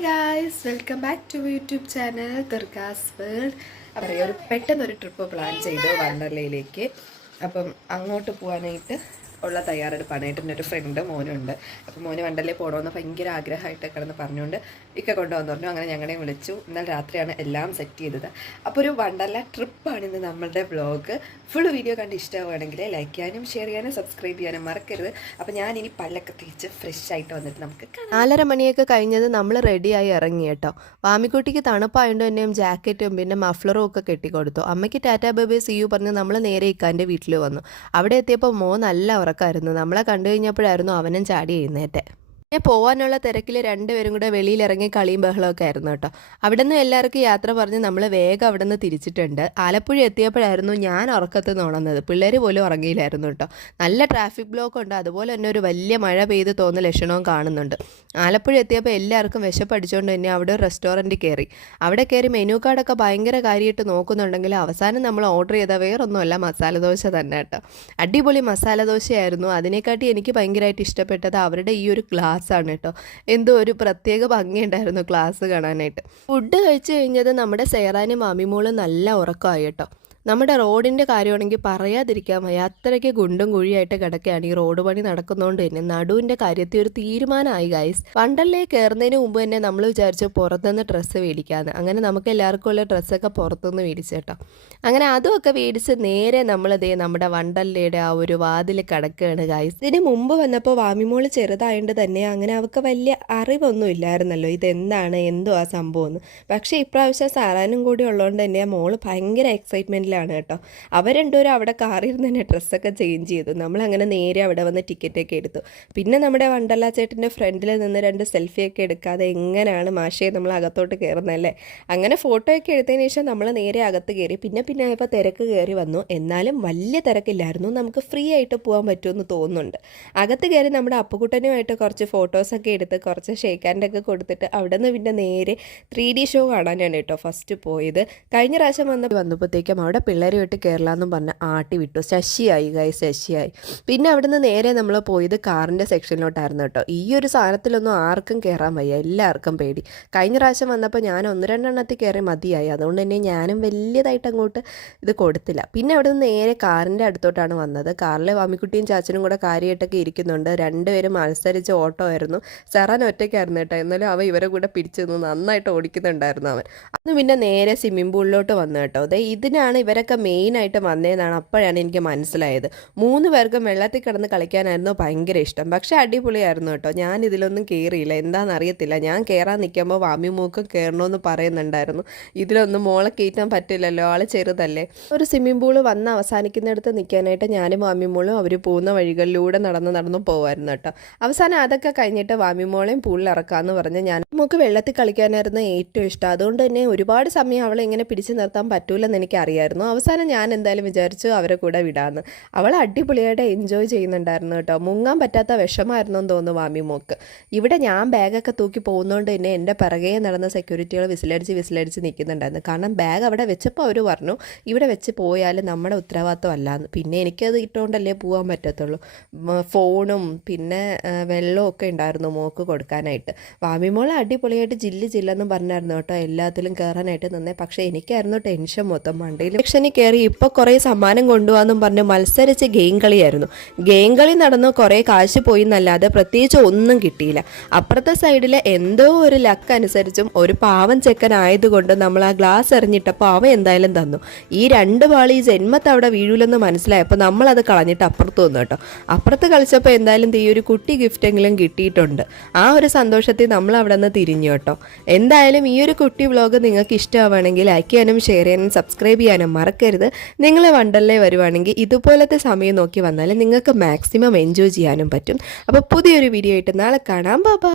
Hi guys, welcome back to YouTube channel Durga's world. അപ്പോൾ ഒരു പെട്ടെന്നൊരു ട്രിപ്പ് പ്ലാൻ ചെയ്തു വണ്ടർലയിലേക്ക്. അപ്പം അങ്ങോട്ട് പോകാനായിട്ട് ഉള്ള തയ്യാറെടുപ്പാണ്. എൻ്റെ ഒരു ഫ്രണ്ട് മോനുണ്ട്. അപ്പോൾ മോന് വണ്ടർലയിൽ പോകണമെന്ന് ഭയങ്കര ആഗ്രഹമായിട്ട് കിടന്ന് പറഞ്ഞുകൊണ്ട് കൊണ്ടുവന്നു പറഞ്ഞു. അങ്ങനെ ഞങ്ങളെ വിളിച്ചു. എന്നാൽ രാത്രിയാണ് എല്ലാം സെറ്റ് ചെയ്തത്. അപ്പോൾ ഒരു വണ്ടർല ട്രിപ്പാണ് ഇന്ന് നമ്മളുടെ വ്ളോഗ്. ഫുൾ വീഡിയോ കണ്ട് ഇഷ്ടമാവുകയാണെങ്കിൽ ലൈക്ക് ചെയ്യാനും ഷെയർ ചെയ്യാനും സബ്സ്ക്രൈബ് ചെയ്യാനും മറക്കരുത്. അപ്പോൾ ഞാനിനി പല്ലൊക്കെ തേച്ച് ഫ്രഷ് ആയിട്ട് വന്നിട്ട് നമുക്ക് 4:30 മണിയൊക്കെ കഴിഞ്ഞത് നമ്മൾ റെഡിയായി ഇറങ്ങി കേട്ടോ. വാമിക്കുട്ടിക്ക് തണുപ്പായതുകൊണ്ട് തന്നെയും ജാക്കറ്റും പിന്നെ മഫ്ലറും ഒക്കെ കെട്ടിക്കൊടുത്തു. അമ്മയ്ക്ക് ടാറ്റാ ബൈ സി യു പറഞ്ഞ് നമ്മൾ നേരെ ഇക്കാൻ്റെ വീട്ടിൽ വന്നു. അവിടെ എത്തിയപ്പോൾ നല്ല ഉറക്കമായിരുന്നു. നമ്മളെ കണ്ടു കഴിഞ്ഞപ്പോഴായിരുന്നു അവനും ചാടി എഴുന്നേറ്റെ. പിന്നെ പോകാനുള്ള തിരക്കിൽ രണ്ടുപേരും കൂടെ വെളിയിലിറങ്ങി കളിയും ബഹളമൊക്കെ ആയിരുന്നു കേട്ടോ. അവിടെ നിന്ന് എല്ലാവർക്കും യാത്ര പറഞ്ഞ് നമ്മൾ വേഗം അവിടെ നിന്ന് തിരിച്ചിട്ടുണ്ട്. ആലപ്പുഴ എത്തിയപ്പോഴായിരുന്നു ഞാൻ ഉറക്കത്ത് നിന്ന് ഉണർന്നത്. പിള്ളേർ പോലും ഉറങ്ങിയില്ലായിരുന്നു കേട്ടോ. നല്ല ട്രാഫിക് ബ്ലോക്ക് ഉണ്ട്. അതുപോലെ തന്നെ ഒരു വലിയ മഴ പെയ്ത് തോന്നുന്ന ലക്ഷണവും കാണുന്നുണ്ട്. ആലപ്പുഴ എത്തിയപ്പോൾ എല്ലാവർക്കും വിശപ്പടിച്ചുകൊണ്ട് തന്നെ അവിടെ ഒരു റെസ്റ്റോറൻറ്റിൽ കയറി. അവിടെ കയറി മെനു കാർഡൊക്കെ ഭയങ്കര കാര്യമായിട്ട് നോക്കുന്നുണ്ടെങ്കിൽ അവസാനം നമ്മൾ ഓർഡർ ചെയ്ത വേറൊന്നുമല്ല, മസാല ദോശ തന്നെ കേട്ടോ. അടിപൊളി മസാല ദോശയായിരുന്നു. അതിനെക്കാട്ടി എനിക്ക് ഭയങ്കരമായിട്ട് ഇഷ്ടപ്പെട്ടത് അവരുടെ ഈ ഒരു ഗ്ലാസ് ആണ് കേട്ടോ. എന്തോ ഒരു പ്രത്യേക ഭംഗിയുണ്ടായിരുന്നു ക്ലാസ് കാണാനായിട്ട്. ഫുഡ് കഴിച്ചു കഴിഞ്ഞത് നമ്മുടെ സേറാനും മാമിമോളും നല്ല ഉറക്കമായി കേട്ടോ. നമ്മുടെ റോഡിൻ്റെ കാര്യമാണെങ്കിൽ പറയാതിരിക്കാൻ വയ്യ. അത്രയ്ക്ക് കുണ്ടും കുഴിയായിട്ട് കിടക്കുകയാണ്. ഈ റോഡ് പണി നടക്കുന്നതുകൊണ്ട് തന്നെ നടുവിൻ്റെ കാര്യത്തിൽ ഒരു തീരുമാനമായി ഗൈസ്. വണ്ടർലയിൽ കയറുന്നതിന് മുമ്പ് തന്നെ നമ്മൾ വിചാരിച്ചു പുറത്തുനിന്ന് ഡ്രസ്സ് മേടിക്കാമെന്ന്. അങ്ങനെ നമുക്ക് എല്ലാവർക്കും ഉള്ള ഡ്രസ്സൊക്കെ പുറത്തുനിന്ന് മേടിച്ചു കേട്ടോ. അങ്ങനെ അതുമൊക്കെ മേടിച്ച് നേരെ നമ്മളിതേ നമ്മുടെ വണ്ടർലയുടെ ആ ഒരു വാതിൽ കിടക്കുകയാണ് ഗൈസ്. ഇതിന് മുമ്പ് വന്നപ്പോൾ വാമിമോള് ചെറുതായതുകൊണ്ട് തന്നെ അങ്ങനെ അവൾക്ക് വലിയ അറിവൊന്നും ഇല്ലായിരുന്നല്ലോ ഇതെന്താണ് എന്തോ ആ സംഭവം എന്ന്. പക്ഷേ ഇപ്രാവശ്യം സാറാനും കൂടി ഉള്ളതുകൊണ്ട് തന്നെ മോള് ഭയങ്കര എക്സൈറ്റ്മെൻറ്റിലാണ് കേട്ടോ. അവർ രണ്ടുപേരും അവിടെ കാറിൽ തന്നെ ഡ്രസ്സൊക്കെ ചേഞ്ച് ചെയ്തു. നമ്മളങ്ങനെ നേരെ അവിടെ വന്ന് ടിക്കറ്റൊക്കെ എടുത്തു. പിന്നെ നമ്മുടെ വണ്ടർല ചേട്ടൻ്റെ ഫ്രണ്ടിൽ നിന്ന് 2 സെൽഫിയൊക്കെ എടുക്കാതെ എങ്ങനെയാണ് മാഷയെ നമ്മൾ അകത്തോട്ട് കയറുന്നതല്ലേ. അങ്ങനെ ഫോട്ടോയൊക്കെ എടുത്തതിന് ശേഷം നമ്മൾ നേരെ അകത്ത് കയറി. പിന്നെ ഇപ്പോൾ തിരക്ക് കയറി വന്നു. എന്നാലും വലിയ തിരക്കില്ലായിരുന്നു. നമുക്ക് ഫ്രീ ആയിട്ട് പോകാൻ പറ്റുമെന്ന് തോന്നുന്നുണ്ട്. അകത്ത് കയറി നമ്മുടെ അപ്പുകുട്ടനുമായിട്ട് കുറച്ച് ഫോട്ടോസൊക്കെ എടുത്ത് കുറച്ച് ഷേക്ക് ഹാൻഡൊക്കെ കൊടുത്തിട്ട് അവിടെ നിന്ന് പിന്നെ നേരെ 3D ഷോ കാണാനാണ് കേട്ടോ ഫസ്റ്റ് പോയത്. കഴിഞ്ഞ പ്രാവശ്യം വന്നപ്പോഴത്തേക്കും അവിടെ പിള്ളേരുമായിട്ട് കയറലാന്നും പറഞ്ഞ് ആട്ടി വിട്ടു. ശശിയായി ഗൈസ്, ശശിയായി. പിന്നെ അവിടുന്ന് നേരെ നമ്മൾ പോയത് കാറിൻ്റെ സെക്ഷനിലോട്ടായിരുന്നു കേട്ടോ. ഈ ഒരു സാധനത്തിലൊന്നും ആർക്കും കയറാൻ വയ്യ, എല്ലാവർക്കും പേടി. കഴിഞ്ഞ പ്രാവശ്യം വന്നപ്പോൾ ഞാൻ 1-2 എണ്ണത്തിൽ കയറി മതിയായി. അതുകൊണ്ട് തന്നെ ഞാനും വലിയതായിട്ട് അങ്ങോട്ട് ഇത് കൊടുത്തില്ല. പിന്നെ അവിടെ നിന്ന് നേരെ കാറിൻ്റെ അടുത്തോട്ടാണ് വന്നത്. കാറിലെ വാമിക്കുട്ടിയും ചാച്ചനും കൂടെ കാര്യമായിട്ടൊക്കെ ഇരിക്കുന്നുണ്ട്. രണ്ടുപേരും മത്സരിച്ച് ഓട്ടോ ആയിരുന്നു. സെറാൻ ഒറ്റയ്ക്കായിരുന്നു കേട്ടോ. എന്നാലും അവൻ ഇവരെ കൂടെ പിടിച്ചു നിന്ന് നന്നായിട്ട് ഓടിക്കുന്നുണ്ടായിരുന്നു അവൻ. അന്ന് പിന്നെ നേരെ സ്വിമ്മിംഗ് പൂളിലോട്ട് വന്നു കേട്ടോ. അതെ ഇതിനാണ് ഇവരൊക്കെ മെയിനായിട്ട് വന്നതെന്നാണ് അപ്പോഴാണ് എനിക്ക് മനസ്സിലായത്. 3 പേർക്കും വെള്ളത്തിൽ കിടന്ന് കളിക്കാനായിരുന്നു ഭയങ്കര ഇഷ്ടം. പക്ഷേ അടിപൊളിയായിരുന്നു കേട്ടോ. ഞാൻ ഇതിലൊന്നും കയറിയില്ല, എന്താണെന്നറിയത്തില്ല. ഞാൻ കയറാൻ നിൽക്കുമ്പോൾ വാമിമൂക്കും കയറണമെന്ന് പറയുന്നുണ്ടായിരുന്നു. ഇതിലൊന്നും മോളെ കയറ്റാൻ പറ്റില്ലല്ലോ, ആൾ ചെറുതല്ലേ. ഒരു സ്വിമ്മിംഗ് പൂള് വന്ന് അവസാനിക്കുന്നിടത്ത് നിൽക്കാനായിട്ട് ഞാനും വാമിമോളും അവർ പോകുന്ന വഴികളിലൂടെ നടന്ന് പോകുമായിരുന്നു കേട്ടോ. അവസാനം അതൊക്കെ കഴിഞ്ഞിട്ട് വാമിമോളെയും പൂളിൽ ഇറക്കാമെന്ന് പറഞ്ഞ് ഞാൻ നമുക്ക് വെള്ളത്തിൽ കളിക്കാനായിരുന്നു ഏറ്റവും ഇഷ്ടം. അതുകൊണ്ട് തന്നെ ഒരുപാട് സമയം അവളെ ഇങ്ങനെ പിടിച്ചു നിർത്താൻ പറ്റൂലെന്ന് എനിക്കറിയായിരുന്നു. അവസാനം ഞാൻ എന്തായാലും വിചാരിച്ചു അവരെ കൂടെ വിടാമെന്ന്. അവൾ അടിപൊളിയായിട്ട് എൻജോയ് ചെയ്യുന്നുണ്ടായിരുന്നു കേട്ടോ. മുങ്ങാൻ പറ്റാത്ത വിഷമായിരുന്നു എന്ന് തോന്നുന്നു വാമിമോക്ക്. ഇവിടെ ഞാൻ ബാഗൊക്കെ തൂക്കി പോകുന്നതുകൊണ്ട് തന്നെ എൻ്റെ പിറകെ നടന്ന സെക്യൂരിറ്റികൾ വിസിലടിച്ച് നിൽക്കുന്നുണ്ടായിരുന്നു. കാരണം ബാഗ് അവിടെ വെച്ചപ്പോൾ അവർ പറഞ്ഞു ഇവിടെ വെച്ച് പോയാൽ നമ്മുടെ ഉത്തരവാദിത്വം അല്ലാന്ന്. പിന്നെ എനിക്കത് ഇട്ടുകൊണ്ടല്ലേ പോകാൻ പറ്റത്തുള്ളൂ. ഫോണും പിന്നെ വെള്ളവും ഒക്കെ ഉണ്ടായിരുന്നു മോക്ക് കൊടുക്കാനായിട്ട്. വാമിമോൾ അടിപൊളിയായിട്ട് ജില്ലെന്നും പറഞ്ഞായിരുന്നു കേട്ടോ എല്ലാത്തിലും കയറാനായിട്ട് നിന്നേ. പക്ഷേ എനിക്കായിരുന്നു ടെൻഷൻ മൊത്തം. മണ്ടയിൽ സെക്ഷനിൽ കയറി ഇപ്പോൾ കുറേ സമ്മാനം കൊണ്ടുപോകാമെന്നും പറഞ്ഞ് മത്സരിച്ച് ഗെയിം കളിയായിരുന്നു. ഗെയിം കളി നടന്നു, കുറേ കാശ് പോയി എന്നല്ലാതെ പ്രത്യേകിച്ച് ഒന്നും കിട്ടിയില്ല. അപ്പുറത്തെ സൈഡിൽ എന്തോ ഒരു ലക്ക് അനുസരിച്ചും ഒരു പാവം ചെക്കനായതുകൊണ്ട് നമ്മൾ ആ ഗ്ലാസ് എറിഞ്ഞിട്ടപ്പോൾ അവൻ എന്തായാലും തന്നു. ഈ 2 ബാൾ ഈ ജന്മത്ത് അവിടെ വീഴൂലെന്ന് മനസ്സിലായപ്പോൾ നമ്മളത് കളഞ്ഞിട്ട് അപ്പുറത്ത് വന്നു കേട്ടോ. അപ്പുറത്ത് കളിച്ചപ്പോൾ എന്തായാലും ഈ ഒരു കുട്ടി ഗിഫ്റ്റെങ്കിലും കിട്ടിയിട്ടുണ്ട്. ആ ഒരു സന്തോഷത്തിൽ നമ്മൾ അവിടെ നിന്ന് തിരിഞ്ഞു കേട്ടോ. എന്തായാലും ഈ ഒരു കുട്ടി വ്ളോഗ് നിങ്ങൾക്ക് ഇഷ്ടമാവുകയാണെങ്കിൽ ലൈക്ക് ചെയ്യാനും ഷെയർ ചെയ്യാനും സബ്സ്ക്രൈബ് ചെയ്യാനും മറക്കരുത്. നിങ്ങൾ വണ്ടർലയിൽ വരുവാണെങ്കിൽ ഇതുപോലത്തെ സമയം നോക്കി വന്നാൽ നിങ്ങൾക്ക് മാക്സിമം എൻജോയ് ചെയ്യാനും പറ്റും. അപ്പോൾ പുതിയൊരു വീഡിയോ ആയിട്ട് നാളെ കാണാം. ബൈ.